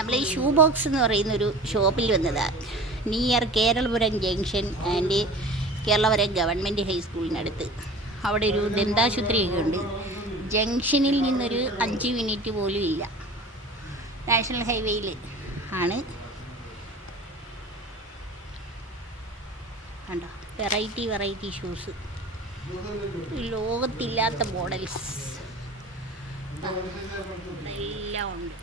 നമ്മൾ ഈ shoe box എന്ന് പറയുന്നൊരു ഷോപ്പിൽ വന്നതാണ്. Near Keralapuram junction and Keralapuram government ഹൈസ്കൂളിനടുത്ത്. അവിടെ ഒരു ദന്താശുപത്രിയൊക്കെ ഉണ്ട്. ജംഗ്ഷനിൽ നിന്നൊരു 5 മിനിറ്റ് പോലും ഇല്ല. നാഷണൽ ഹൈവേയിൽ ആണ്. കണ്ടോ, വെറൈറ്റി ഷൂസ്, ലോകത്തില്ലാത്ത മോഡൽസ് എല്ലാം ഉണ്ട്.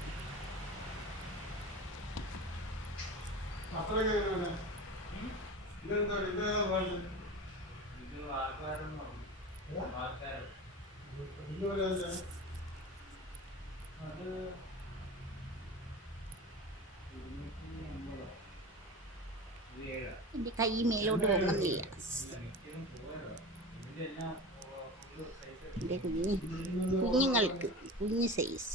എൻ്റെ കൈ മേലോട്ട് പോകുന്നില്ല. എൻ്റെ കുഞ്ഞുങ്ങൾക്ക് കുഞ്ഞ് സൈസ്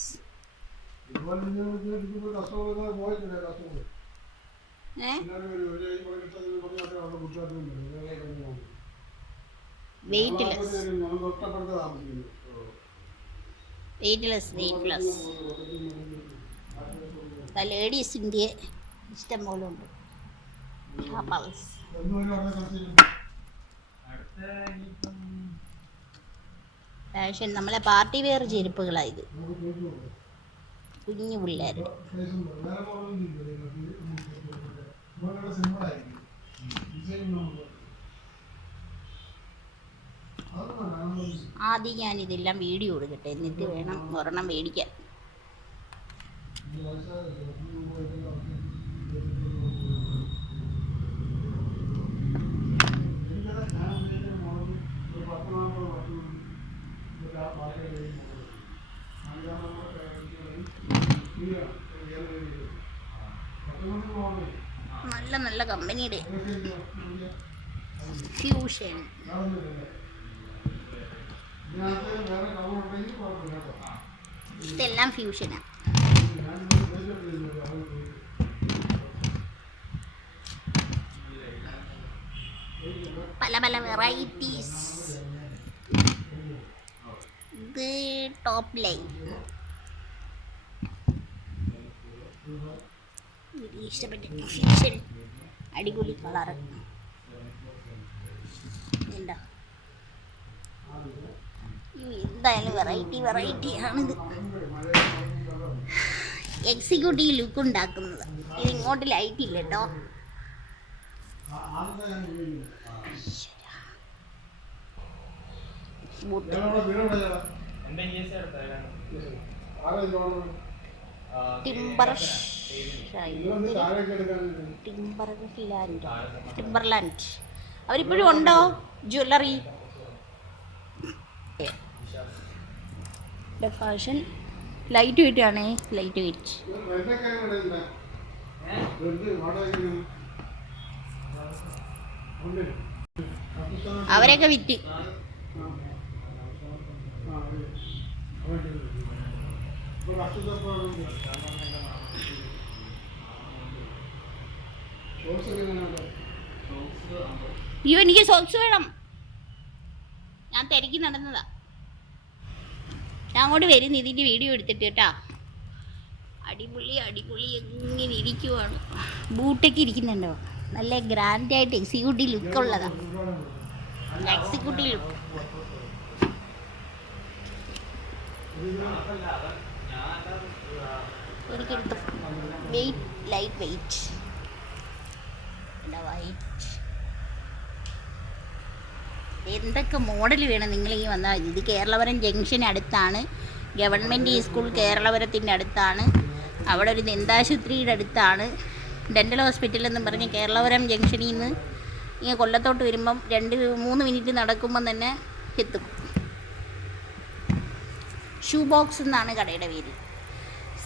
വെയ്റ്റ്ലെസ് ലേഡീസിൻ്റെ ഇഷ്ടം പോലെ ഉണ്ട്. ഫാഷൻ നമ്മളെ പാർട്ടി വെയർ ചെരുപ്പുകളായത്, കുഞ്ഞു പിള്ളേരുടെ. ആദ്യം ഞാനിതെല്ലാം വീഡിയോ എടുക്കട്ടെ, എന്നിട്ട് വേണം ഒരെണ്ണം മേടിക്കാൻ. നല്ല നല്ല കമ്പനിയുടെ ഫ്യൂഷൻ. ഇതെല്ലാം ഫ്യൂഷനാണ്. പല പല വെറൈറ്റീസ്. ഇത് ടോപ്പ് ലൈൻ. ഇഷ്ടപ്പെട്ട ഫ്യൂഷൻ, അടിപൊളി കളറ്. എന്താ എന്തായാലും വെറൈറ്റി ആണിത്. എക്സിക്യൂട്ടീവ് ലുക്ക് ഉണ്ടാക്കുന്നത്. ഇത് ഇങ്ങോട്ട് ലൈറ്റ് ഇല്ല കേട്ടോ. ടിംബർലാൻഡ് അവരിപ്പോഴും ഉണ്ടോ ജ്വല്ലറി? ഫാഷൻ ലൈറ്റ് വെയിറ്റ് ആണേ, ലൈറ്റ് വെയിറ്റ്. അവരൊക്കെ വിറ്റ്. അയ്യോ, എനിക്ക് സോക്സ് വേണം. ഞാൻ തിരക്കി നടന്നതാ. ഞാൻ അങ്ങോട്ട് വരുന്നു ഇതിൻ്റെ വീഡിയോ എടുത്തിട്ട് കേട്ടാ. അടിപൊളി എങ്ങനെ ഇരിക്കുവാണ്. ബൂട്ടൊക്കെ ഇരിക്കുന്നുണ്ടോ? നല്ല ഗ്രാൻഡായിട്ട് എക്സിക്യൂട്ടീവ് ലുക്ക് ഉള്ളതാണ്. Executive look. എനിക്കെടുത്ത് വെയിറ്റ്, ലൈറ്റ് വെയിറ്റ്, വൈറ്റ്. എന്തൊക്കെ മോഡൽ വേണം നിങ്ങൾ ഈ വന്നാൽ മതി. ഇത് കേരളപുരം ജംഗ്ഷൻ അടുത്താണ്. ഗവൺമെൻറ് സ്കൂൾ കേരളപുരത്തിൻ്റെ അടുത്താണ്. അവിടെ ഒരു ദന്താശുപത്രിയുടെ അടുത്താണ്. ഡെൻ്റൽ ഹോസ്പിറ്റൽ എന്നും പറഞ്ഞ് കേരളപുരം ജംഗ്ഷനിൽ നിന്ന് ഇങ്ങനെ കൊല്ലത്തോട്ട് വരുമ്പം 2-3 മിനിറ്റ് നടക്കുമ്പം തന്നെ എത്തും. ഷൂ ബോക്സ് എന്നാണ് കടയുടെ പേര്.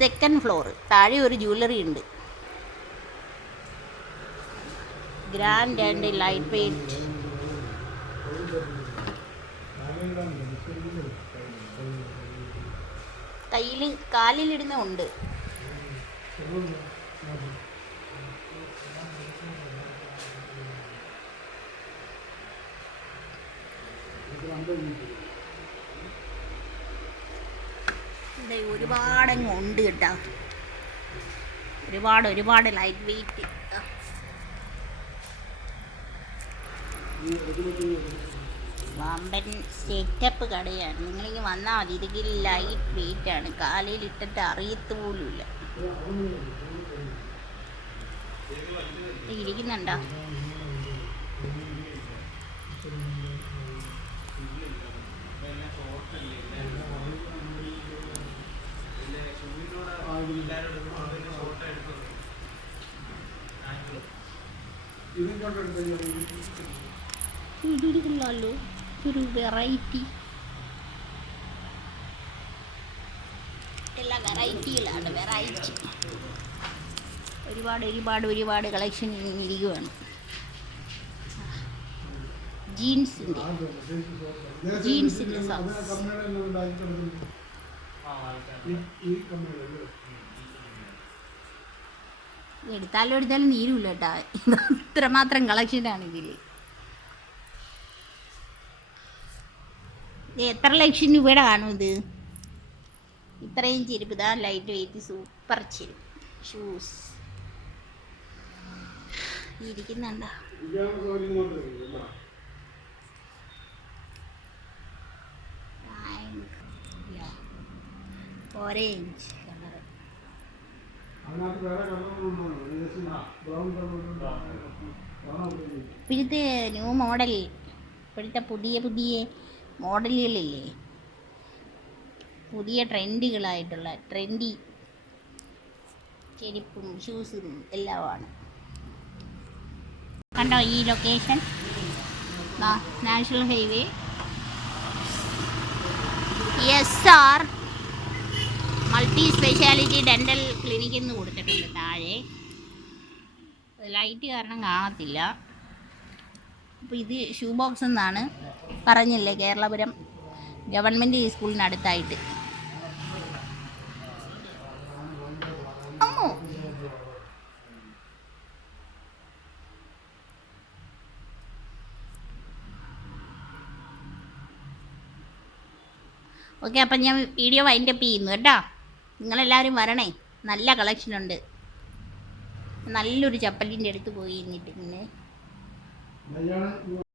2nd floor. താഴെ ഒരു ജ്വല്ലറി ഉണ്ട്. Grand and light weight. കാലിലിടുന്ന ഉണ്ട്. ഒരുപാടങ്ങ് ഉണ്ട് കേട്ടോ. ഒരുപാട് ലൈറ്റ് വെയിറ്റ്. വമ്പൻ സെറ്റപ്പ് കടയാണ്. നിങ്ങളിങ്ങനെ വന്നാൽ മതി. ഇതൊക്കെ ലൈറ്റ് വെയിറ്റ് ആണ്. കാലയിൽ ഇട്ടിട്ട് അറിയത്ത് പോലുമില്ല. ഇരിക്കുന്നുണ്ടോ? ഇതിരിക്കുന്നല്ലോ ഒരു വെറൈറ്റി. എല്ലാ വെറൈറ്റികളാണ്. വെറൈറ്റി ഒരുപാട് കളക്ഷൻ ഇരിക്കുവാണ്. ജീൻസിൻ്റെ എടുത്താലും നീരുമില്ല കേട്ടോ. ഇത്രമാത്രം കളക്ഷനാണ് ഇതിൽ. എത്ര ലക്ഷം രൂപയുടെ കാണും ഇത്? ഇത്രയും ചെരുപ്പ്. ഇതാ ലൈറ്റ് വെയിറ്റ് സൂപ്പർ ചെരുപ്പ്, ഷൂസ് ഇരിക്കുന്നുണ്ടോ? Orange colour. ഇപ്പോഴത്തെ ന്യൂ മോഡൽ, ഇപ്പോഴത്തെ പുതിയ മോഡലുകളില്ലേ, പുതിയ ട്രെൻഡുകളായിട്ടുള്ള ട്രെൻഡി ചെരുപ്പും ഷൂസും എല്ലാമാണ്. കണ്ടോ ഈ location? National highway SR multi speciality dental clinic എന്ന് കൊടുത്തിട്ടുണ്ട് താഴെ. ലൈറ്റ് കാരണം കാണത്തില്ല. അപ്പോൾ ഇത് ഷൂ ബോക്സ് എന്നാണ് പറഞ്ഞില്ലേ, കേരളപുരം ഗവൺമെൻറ് സ്കൂളിനടുത്തായിട്ട്. അമ്മോ, ഓക്കെ. അപ്പം ഞാൻ വീഡിയോ വൈൻഡപ്പ് ചെയ്യുന്നു കേട്ടോ. നിങ്ങളെല്ലാവരും വരണേ, നല്ല കളക്ഷനുണ്ട്. നല്ലൊരു ചപ്പലിൻ്റെ അടുത്ത് പോയി എന്നിട്ട് പിന്നെ